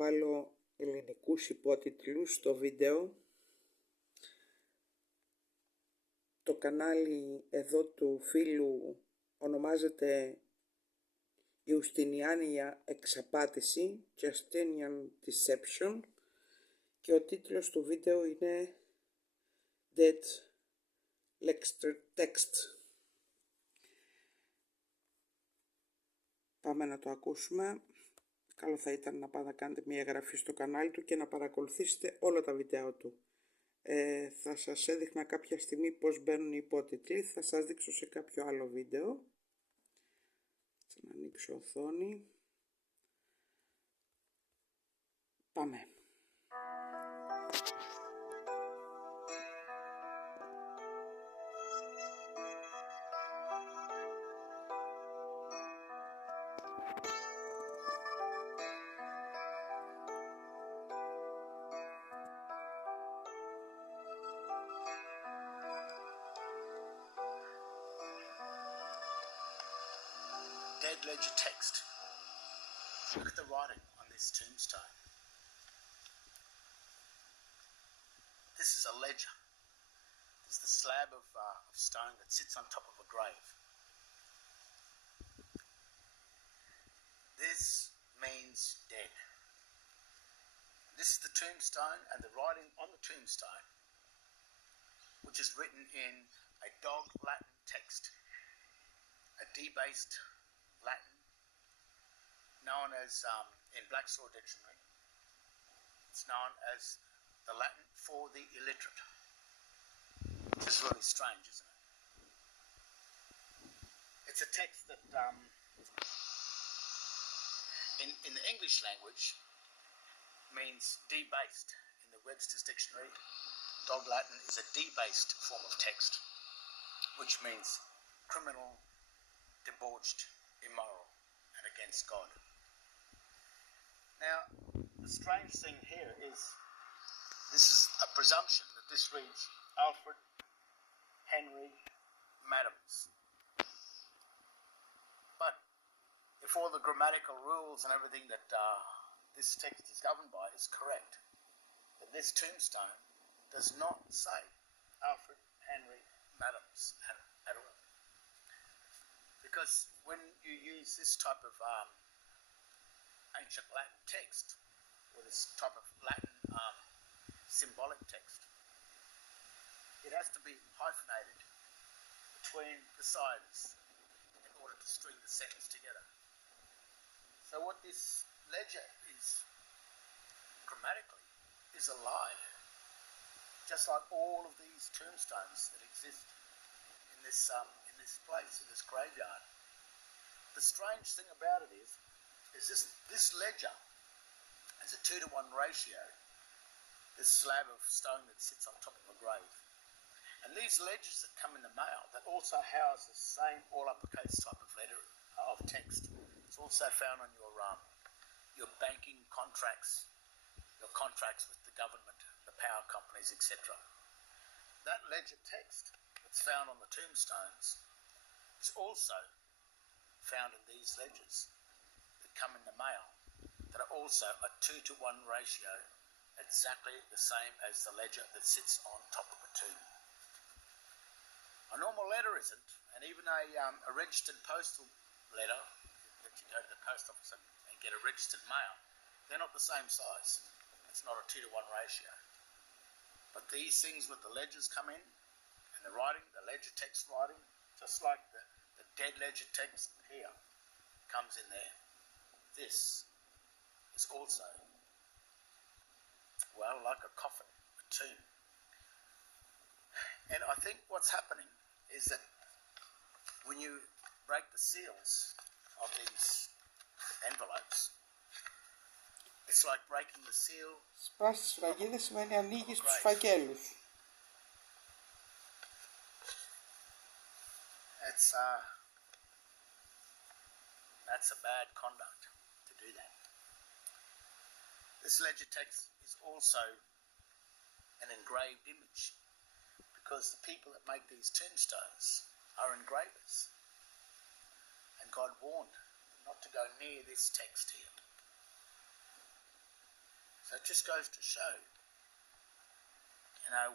βάλω ελληνικούς υπότιτλους στο βίντεο. Το κανάλι εδώ του φίλου ονομάζεται Ιουστινιάνια Εξαπάτηση, Justinian Deception, και ο τίτλος του βίντεο είναι Dead Lecture Text. Πάμε να το ακούσουμε. Καλό θα ήταν να πάτε να κάνετε μια εγγραφή στο κανάλι του και να παρακολουθήσετε όλα τα βίντεο του. Θα σας έδειχνα κάποια στιγμή πώς μπαίνουν οι υπότιτλοι. Θα σας δείξω σε κάποιο άλλο βίντεο. Θα ανοίξω οθόνη. Πάμε. Dead ledger text. Look at the writing on this tombstone. This is a ledger. This is the slab of stone that sits on top of a grave. This means dead. This is the tombstone, and the writing on the tombstone, which is written in a dog Latin text, a debased Latin, known as, in Black's Law Dictionary, it's known as the Latin for the illiterate. Which is really strange, isn't it? It's a text that, in the English language, means debased. In the Webster's Dictionary, dog Latin is a debased form of text, which means criminal, debauched, immoral, and against God. Now, the strange thing here is this is a presumption that this reads Alfred Henry Madams. But if all the grammatical rules and everything that this text is governed by is correct, then this tombstone does not say Alfred Henry Madams at all. Because when you use this type of ancient Latin text, or this type of Latin symbolic text, it has to be hyphenated between the sides in order to string the sentence together. So what this ledger is, grammatically, is a lie. Just like all of these tombstones that exist in this place, in this graveyard. The strange thing about it is this ledger has a 2-to-1 ratio, this slab of stone that sits on top of a grave. And these ledgers that come in the mail, that also house the same all uppercase type of letter of text. It's also found on your banking contracts, your contracts with the government, the power companies, etc. That ledger text that's found on the tombstones is also found in these ledgers that come in the mail, that are also a 2-to-1 ratio, exactly the same as the ledger that sits on top of a tomb. A normal letter isn't, and even a registered postal letter that you go to the post office and get a registered mail, they're not the same size. It's not a 2-to-1 ratio. But these things with the ledgers come in, and the writing, the ledger text writing, just like the dead ledger text here comes in there. This is also, well, like a coffin, a tomb. And I think what's happening is that when you break the seals of these envelopes, it's like breaking the seal. Σπάς τις σφραγίδες σημαίνει ανοίγεις τους φακέλους. That's a bad conduct to do that. This ledger text is also an engraved image, because the people that make these tombstones are engravers. And God warned not to go near this text here. So it just goes to show,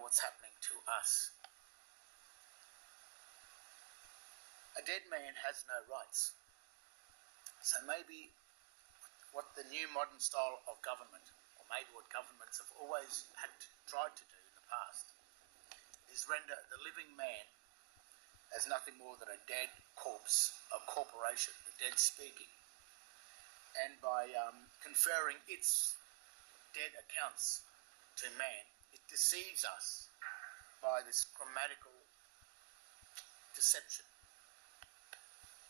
what's happening to us. A dead man has no rights. So maybe what the new modern style of government, or maybe what governments have always tried to do in the past, is render the living man as nothing more than a dead corpse, a corporation, the dead speaking. And by conferring its dead accounts to man, it deceives us by this grammatical deception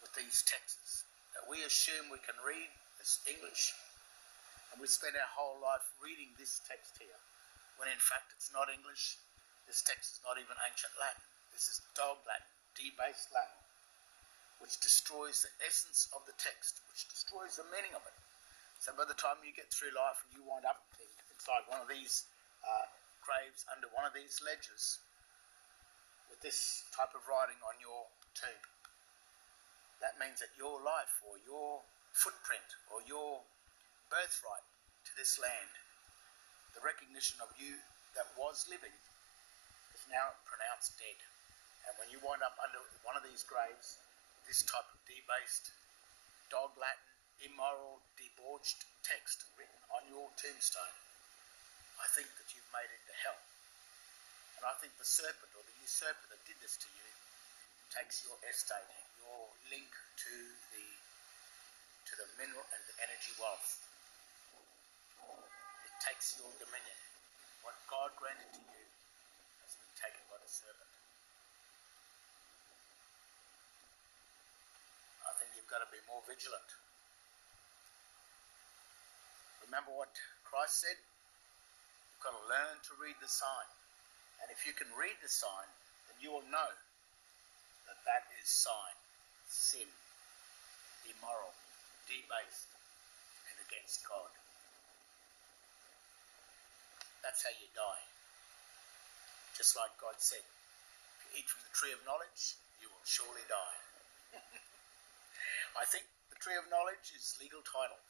with these texts that we assume we can read as English, and we spend our whole life reading this text here, when in fact it's not English. This text is not even ancient Latin. This is dog Latin, debased Latin, which destroys the essence of the text, which destroys the meaning of it. So by the time you get through life and you wind up inside one of these graves, under one of these ledgers, with this type of writing on your tomb, that means that your life, or your footprint, or your birthright to this land, the recognition of you that was living, is now pronounced dead. And when you wind up under one of these graves, this type of debased, dog Latin, immoral, debauched text written on your tombstone, I think that you've made it to hell. And I think the serpent, or the usurper that did this to you, takes your estate, your link to the mineral and the energy wealth. It takes your dominion. What God granted to you has been taken by the serpent. I think you've got to be more vigilant. Remember what Christ said? You've got to learn to read the sign. And if you can read the sign, then you will know that that is sign, sin, immoral, debased, and against God. That's how you die. Just like God said, if you eat from the tree of knowledge, you will surely die. I think the tree of knowledge is legal title.